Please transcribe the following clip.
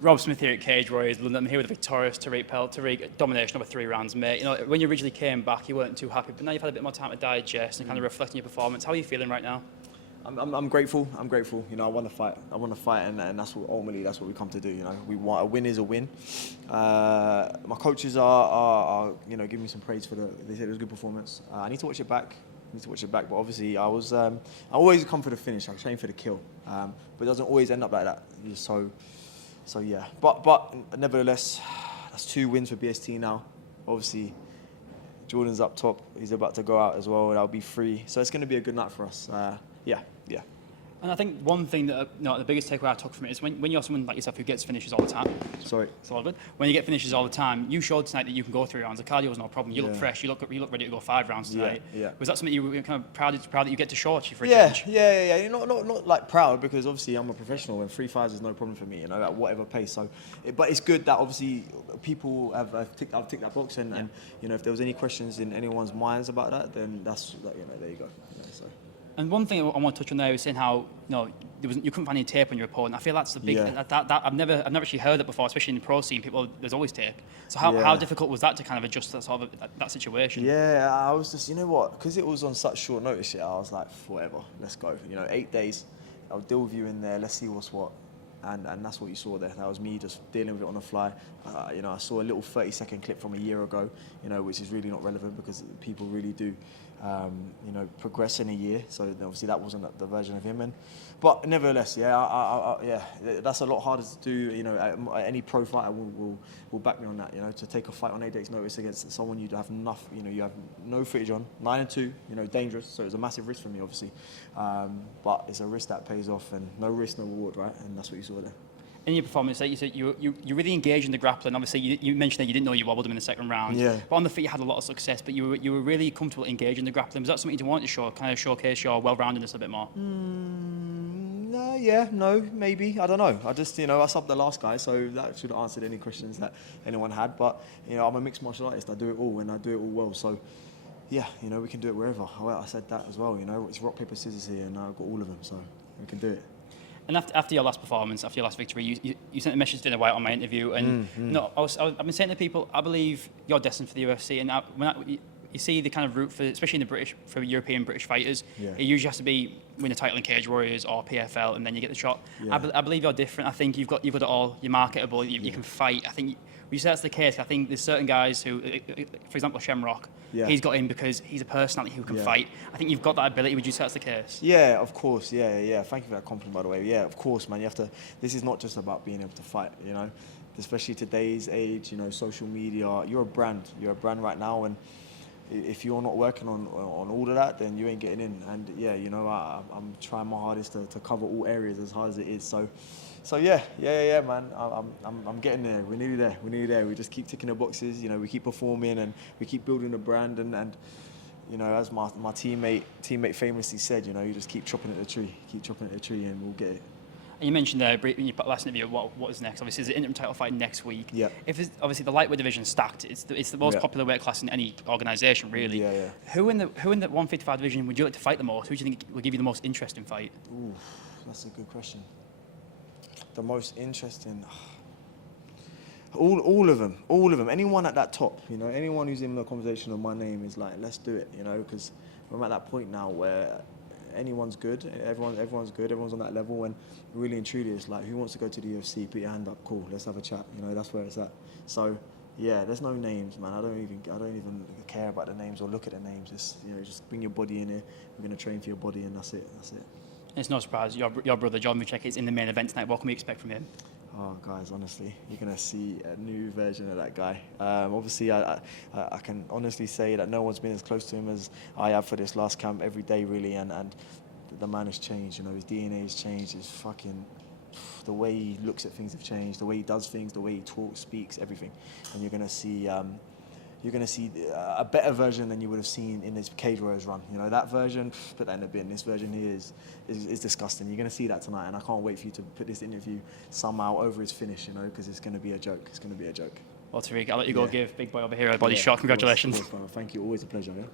Rob Smith here at Cage Warriors London. I'm here with the victorious Tariq Pell. Tariq, domination over 3 rounds, mate. You know, when you originally came back, you weren't too happy, but now you've had a bit more time to digest and kind of reflect on your performance. How are you feeling right now? I'm grateful. I'm grateful. You know, I want to fight. I want to fight, and that's what ultimately that's what we come to do. You know, we want a win is a win. My coaches are giving me some praise for They said it was a good performance. I need to watch it back. But obviously I always come for the finish. I train for the kill, but it doesn't always end up like that. So yeah. But nevertheless, that's 2 wins for BST now. Obviously, Jordan's up top. He's about to go out as well. That'll be 3. So it's going to be a good night for us. Yeah. And I think one thing that, the biggest takeaway I took from it is when you're someone like yourself who gets finishes all the time. Sorry. It's all good. When you get finishes all the time, you showed tonight that you can go 3 rounds. The cardio was no problem. You look fresh. You look ready to go 5 rounds tonight. Yeah. Was that something you were kind of proud that you get to show actually for a change? Yeah. Not like proud, because obviously I'm a professional and 3-5s is no problem for me. You know, at whatever pace. So, but it's good that obviously people I've ticked that box, and you know, if there was any questions in anyone's minds about that, then that's there you go. So. And one thing I want to touch on there is saying how you couldn't find any tape on your opponent. I feel that's the big that I've never actually heard that before, especially in the pro scene. There's always tape. So how difficult was that to kind of adjust that sort of that situation? Yeah, I was just, you know what, because it was on such short notice. I was like, whatever, let's go. 8 days, I'll deal with you in there. Let's see what's what. And that's what you saw there. That was me just dealing with it on the fly. I saw a little 30-second clip from a year ago, which is really not relevant because people really do, progress in a year. So obviously that wasn't the version of him. But nevertheless, that's a lot harder to do. At any pro fighter will back me on that. To take a fight on 8 days' notice against someone you have you have no footage on, 9-2, dangerous. So it's a massive risk for me, obviously. But it's a risk that pays off, and no risk, no reward, right? And that's what you saw there. In your performance, like you said, you really engaged in the grappling. Obviously, you mentioned that you didn't know you wobbled him in the 2nd round. Yeah. But on the feet, you had a lot of success. But you were really comfortable engaging the grappling. Was that something you wanted to show, kind of showcase your well-roundedness a bit more? No, maybe. I don't know. I just, I subbed the last guy, so that should have answered any questions that anyone had. But, I'm a mixed martial artist. I do it all, and I do it all well. So, yeah, we can do it wherever. I said that as well, it's rock, paper, scissors here, and I've got all of them, so we can do it. And after your last performance, after your last victory, you sent a message to Dana White on my interview, and I've been saying to people, I believe you're destined for the UFC, and you see the kind of route especially for European British fighters, it usually has to be win a title in Cage Warriors or PFL, and then you get the shot. Yeah. I believe you're different. I think you've got it all. You're marketable. You can fight. I think. Would you say that's the case? I think there's certain guys who, for example, Shamrock, he's got in because he's a personality who can fight. I think you've got that ability. Would you say that's the case? Yeah, of course. Yeah. Thank you for that compliment, by the way. Yeah, of course, man. You have to. This is not just about being able to fight. Especially today's age. Social media. You're a brand. You're a brand right now, and if you're not working on all of that, then you ain't getting in. And yeah, I'm trying my hardest to cover all areas as hard as it is. So yeah, man. I'm getting there. We're nearly there. We just keep ticking the boxes. We keep performing, and we keep building the brand. And as my teammate famously said, you just keep chopping at the tree, and we'll get it. And you mentioned there in your last interview what is next. Obviously, there's an interim title fight next week. Yeah. Obviously the lightweight division is stacked. It's the most popular weight class in any organisation, really. Yeah. Who in the 155 division would you like to fight the most? Who do you think will give you the most interesting fight? Ooh, that's a good question. The most interesting. All of them. Anyone at that top, anyone who's in the conversation of my name is like, let's do it, because I'm at that point now where anyone's good, everyone's good, everyone's on that level, and really and truly it's like, who wants to go to the UFC? Put your hand up, cool, let's have a chat. That's where it's at. So yeah, there's no names, man. I don't even care about the names or look at the names. Just bring your body in here. We're gonna train for your body, and that's it. It's no surprise your brother John Vucek is in the main event tonight. What can we expect from him? Oh, guys, honestly, you're going to see a new version of that guy. Obviously, I can honestly say that no one's been as close to him as I have for this last camp every day, really. And the man has changed. His DNA has changed. The way he looks at things have changed. The way he does things, the way he talks, speaks, everything. And you're going to see a better version than you would have seen in his Cage Warriors run. That version, put that in the bin. This version here is disgusting. You're going to see that tonight, and I can't wait for you to put this interview somehow over his finish, because it's going to be a joke. Well, Tariq, I'll let you go give Big Boy over here a body shot. Congratulations. Of course, thank you. Always a pleasure. Yeah?